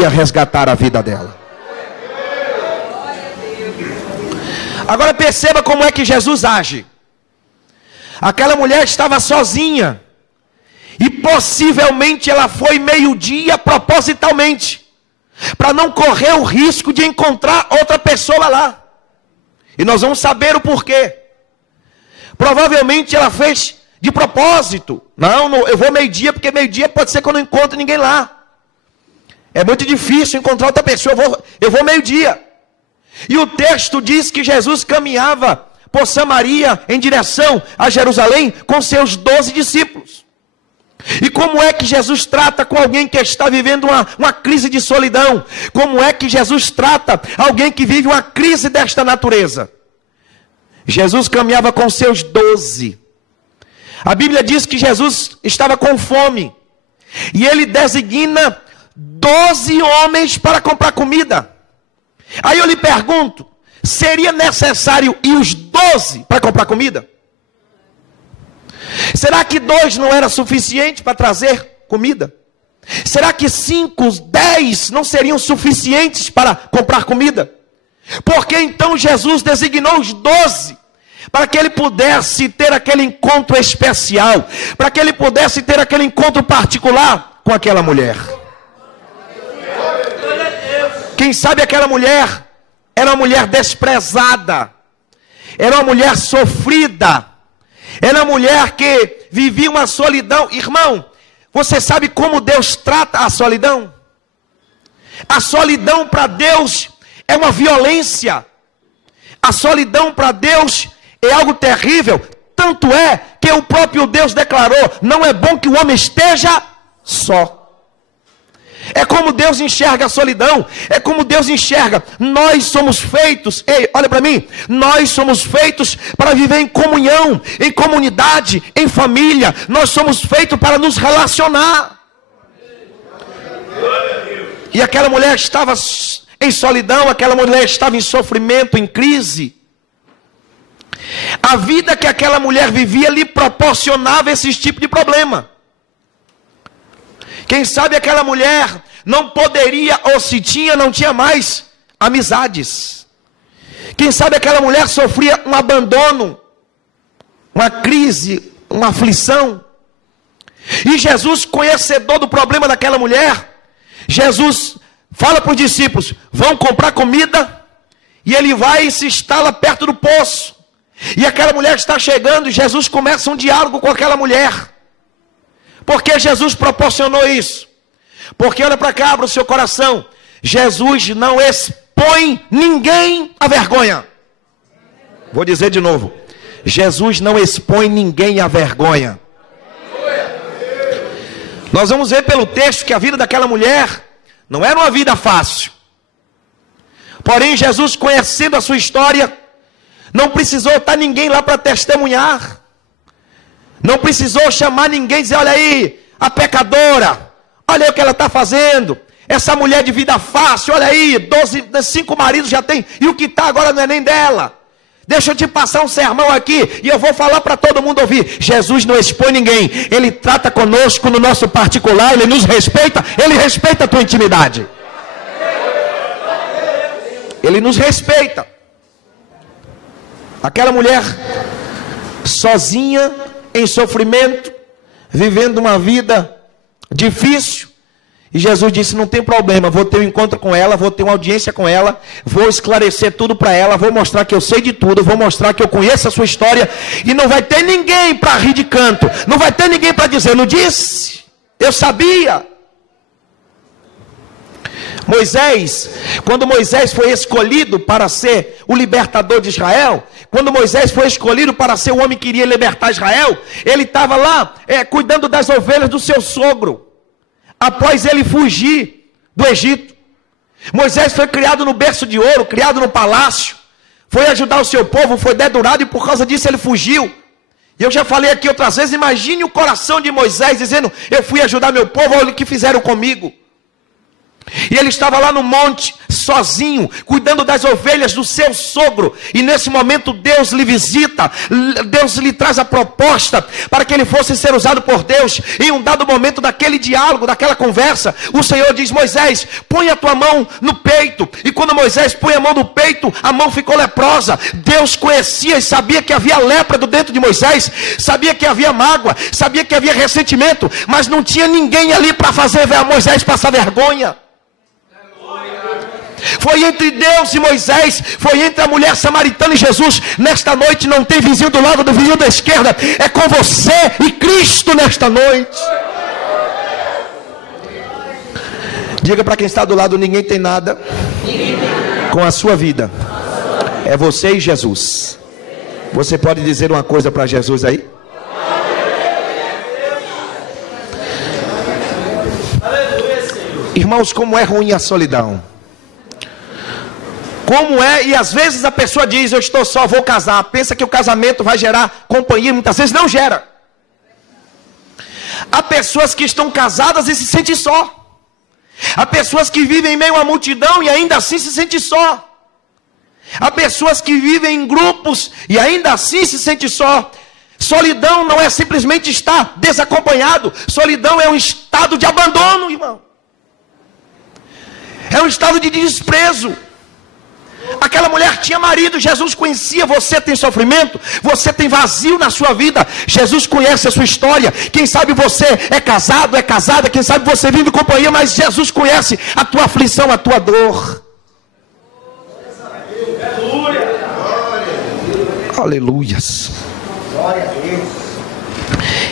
ia resgatar a vida dela. Agora perceba como é que Jesus age. Aquela mulher estava sozinha. E possivelmente ela foi meio-dia propositalmente, para não correr o risco de encontrar outra pessoa lá. E nós vamos saber o porquê. Provavelmente ela fez de propósito. Não, eu vou meio-dia, porque meio-dia pode ser que eu não encontre ninguém lá. É muito difícil encontrar outra pessoa, eu vou meio-dia. E o texto diz que Jesus caminhava por Samaria em direção a Jerusalém com seus 12 discípulos. E como é que Jesus trata com alguém que está vivendo uma crise de solidão? Como é que Jesus trata alguém que vive uma crise desta natureza? Jesus caminhava com seus 12. A Bíblia diz que Jesus estava com fome. E ele designa 12 homens para comprar comida. Aí eu lhe pergunto, seria necessário ir os 12 para comprar comida? Será que 2 não era suficiente para trazer comida? Será que 5, 10 não seriam suficientes para comprar comida? Porque então Jesus designou os 12 para que ele pudesse ter aquele encontro especial, para que ele pudesse ter aquele encontro particular com aquela mulher. Quem sabe aquela mulher era uma mulher desprezada, era uma mulher sofrida, era uma mulher que vivia uma solidão. Irmão, você sabe como Deus trata a solidão? A solidão para Deus é uma violência. A solidão para Deus é algo terrível. Tanto é que o próprio Deus declarou: não é bom que o homem esteja só. É como Deus enxerga a solidão. É como Deus enxerga. Nós somos feitos, ei, olha para mim, nós somos feitos para viver em comunhão, em comunidade, em família. Nós somos feitos para nos relacionar. E aquela mulher estava em solidão, aquela mulher estava em sofrimento, em crise. A vida que aquela mulher vivia lhe proporcionava esse tipo de problema. Quem sabe aquela mulher não poderia, ou se tinha, não tinha mais amizades. Quem sabe aquela mulher sofria um abandono, uma crise, uma aflição. E Jesus, conhecedor do problema daquela mulher, Jesus fala para os discípulos: vão comprar comida. E ele vai e se instala perto do poço. E aquela mulher está chegando e Jesus começa um diálogo com aquela mulher. Por que Jesus proporcionou isso? Porque olha para cá, abra o seu coração. Jesus não expõe ninguém à vergonha. Vou dizer de novo. Jesus não expõe ninguém à vergonha. Nós vamos ver pelo texto que a vida daquela mulher não era uma vida fácil. Porém, Jesus, conhecendo a sua história, não precisou estar ninguém lá para testemunhar. Não precisou chamar ninguém e dizer: olha aí, a pecadora, olha aí o que ela está fazendo. Essa mulher de vida fácil, olha aí, 5 maridos já tem, e o que está agora não é nem dela. Deixa eu te passar um sermão aqui, e eu vou falar para todo mundo ouvir. Jesus não expõe ninguém, ele trata conosco no nosso particular, ele nos respeita, ele respeita a tua intimidade. Ele nos respeita. Aquela mulher sozinha, em sofrimento, vivendo uma vida difícil, e Jesus disse: não tem problema, vou ter um encontro com ela, vou ter uma audiência com ela, vou esclarecer tudo para ela, vou mostrar que eu sei de tudo, vou mostrar que eu conheço a sua história, e não vai ter ninguém para rir de canto, não vai ter ninguém para dizer: não disse, eu sabia. Moisés, quando Moisés foi escolhido para ser o libertador de Israel, quando Moisés foi escolhido para ser o homem que iria libertar Israel, ele estava lá cuidando das ovelhas do seu sogro, após ele fugir do Egito. Moisés foi criado no berço de ouro, criado no palácio, foi ajudar o seu povo, foi dedurado, e por causa disso ele fugiu. E eu já falei aqui outras vezes, imagine o coração de Moisés dizendo: eu fui ajudar meu povo, olha o que fizeram comigo. E ele estava lá no monte, sozinho, cuidando das ovelhas do seu sogro. E nesse momento Deus lhe visita, Deus lhe traz a proposta para que ele fosse ser usado por Deus. Em um dado momento daquele diálogo, daquela conversa, o Senhor diz: Moisés, põe a tua mão no peito. E quando Moisés põe a mão no peito, a mão ficou leprosa. Deus conhecia e sabia que havia lepra dentro de Moisés, sabia que havia mágoa, sabia que havia ressentimento, mas não tinha ninguém ali para fazer Moisés passar vergonha. Foi entre Deus e Moisés, foi entre a mulher samaritana e Jesus. Nesta noite não tem vizinho do lado do vizinho da esquerda, é com você e Cristo nesta noite. Diga para quem está do lado: ninguém tem nada com a sua vida, é você e Jesus. Você pode dizer uma coisa para Jesus aí? Irmãos, como é ruim a solidão. Como é, e às vezes a pessoa diz: eu estou só, vou casar. Pensa que o casamento vai gerar companhia, muitas vezes não gera. Há pessoas que estão casadas e se sentem só. Há pessoas que vivem em meio à multidão e ainda assim se sentem só. Há pessoas que vivem em grupos e ainda assim se sentem só. Solidão não é simplesmente estar desacompanhado. Solidão é um estado de abandono, irmão. É um estado de desprezo. Aquela mulher tinha marido, Jesus conhecia. Você tem sofrimento, você tem vazio na sua vida, Jesus conhece a sua história. Quem sabe você é casado, é casada, quem sabe você vive em companhia, mas Jesus conhece a tua aflição, a tua dor. Aleluias.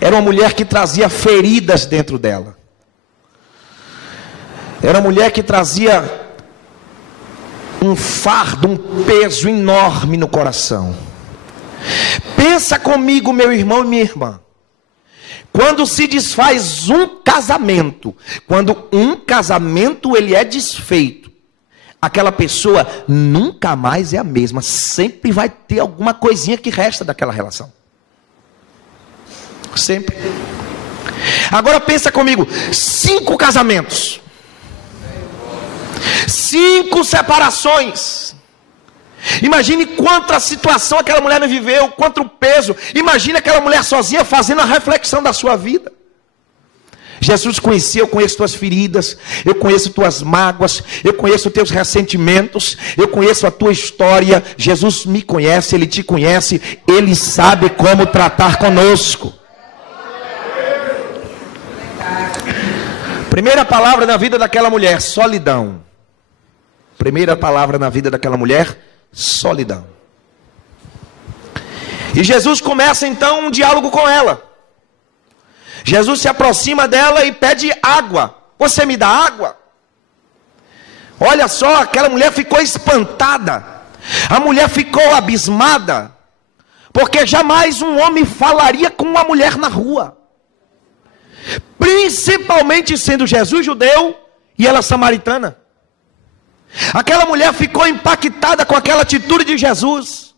Era uma mulher que trazia feridas dentro dela. Era uma mulher que trazia um fardo, um peso enorme no coração. Pensa comigo, meu irmão e minha irmã. Quando se desfaz um casamento, quando um casamento ele é desfeito, aquela pessoa nunca mais é a mesma. Sempre vai ter alguma coisinha que resta daquela relação. Sempre. Agora pensa comigo, 5 casamentos, 5 separações. Imagine quanta situação aquela mulher não viveu, quanto peso. Imagine aquela mulher sozinha fazendo a reflexão da sua vida. Jesus conhecia: eu conheço tuas feridas, eu conheço tuas mágoas, eu conheço teus ressentimentos, eu conheço a tua história. Jesus me conhece, Ele te conhece, Ele sabe como tratar conosco. Primeira palavra na vida daquela mulher: solidão. Primeira palavra na vida daquela mulher: solidão. E Jesus começa então um diálogo com ela. Jesus se aproxima dela e pede água. Você me dá água? Olha só, aquela mulher ficou espantada. A mulher ficou abismada, porque jamais um homem falaria com uma mulher na rua, principalmente sendo Jesus judeu e ela samaritana. Aquela mulher ficou impactada com aquela atitude de Jesus.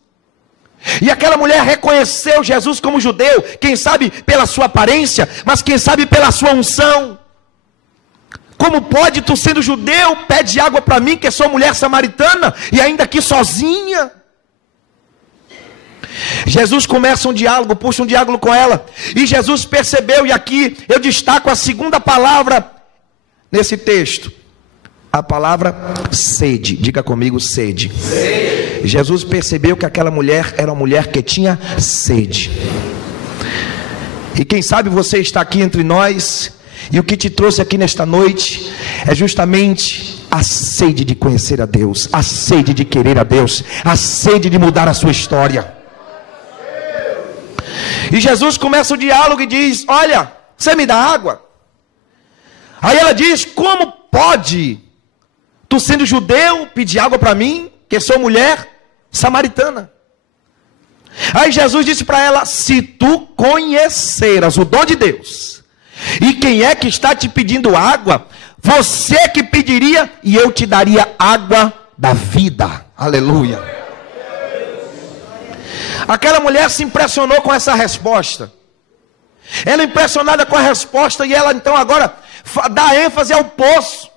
E aquela mulher reconheceu Jesus como judeu, quem sabe pela sua aparência, mas quem sabe pela sua unção. Como pode, tu sendo judeu, pede água para mim, que sou mulher samaritana, e ainda aqui sozinha? Jesus começa um diálogo, puxa um diálogo com ela, e Jesus percebeu, e aqui eu destaco a segunda palavra nesse texto, a palavra sede. Diga comigo: sede. Sede. Jesus percebeu que aquela mulher era uma mulher que tinha sede. E quem sabe você está aqui entre nós, e o que te trouxe aqui nesta noite é justamente a sede de conhecer a Deus, a sede de querer a Deus, a sede de mudar a sua história. E Jesus começa o diálogo e diz: olha, você me dá água? Aí ela diz: como pode, tu sendo judeu, pedir água para mim, que sou mulher samaritana? Aí Jesus disse para ela: se tu conheceras o dom de Deus, e quem é que está te pedindo água, você que pediria, e eu te daria água da vida. Aleluia. Aquela mulher se impressionou com essa resposta. Ela impressionada com a resposta, e ela então agora dá ênfase ao poço.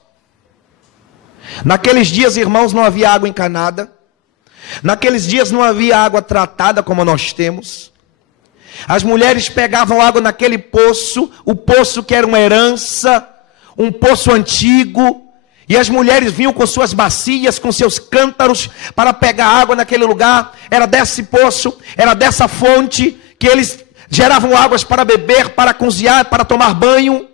Naqueles dias, irmãos, não havia água encanada. Naqueles dias não havia água tratada como nós temos. As mulheres pegavam água naquele poço, o poço que era uma herança, um poço antigo, e as mulheres vinham com suas bacias, com seus cântaros, para pegar água naquele lugar. Era desse poço, era dessa fonte, que eles geravam águas para beber, para cozinhar, para tomar banho.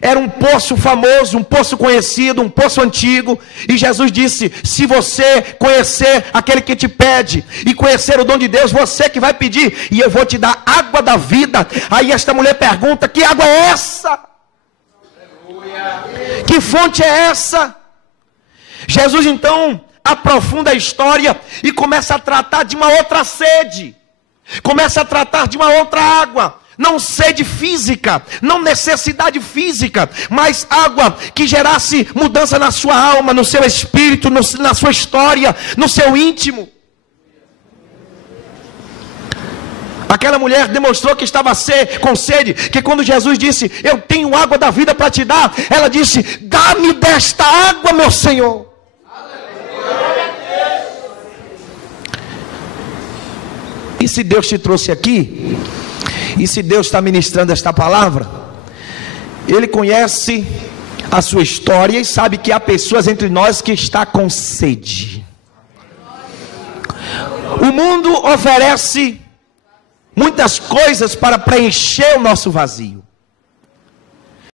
Era um poço famoso, um poço conhecido, um poço antigo. E Jesus disse: se você conhecer aquele que te pede, e conhecer o dom de Deus, você que vai pedir, e eu vou te dar água da vida. Aí esta mulher pergunta: que água é essa? Que fonte é essa? Jesus então aprofunda a história e começa a tratar de uma outra sede. Começa a tratar de uma outra água. Não sede física, não necessidade física, mas água que gerasse mudança na sua alma, no seu espírito, na sua história, no seu íntimo. Aquela mulher demonstrou que estava com sede, que quando Jesus disse: eu tenho água da vida para te dar, ela disse: dá-me desta água, meu Senhor. E se Deus te trouxe aqui, e se Deus está ministrando esta palavra, Ele conhece a sua história e sabe que há pessoas entre nós que estão com sede. O mundo oferece muitas coisas para preencher o nosso vazio.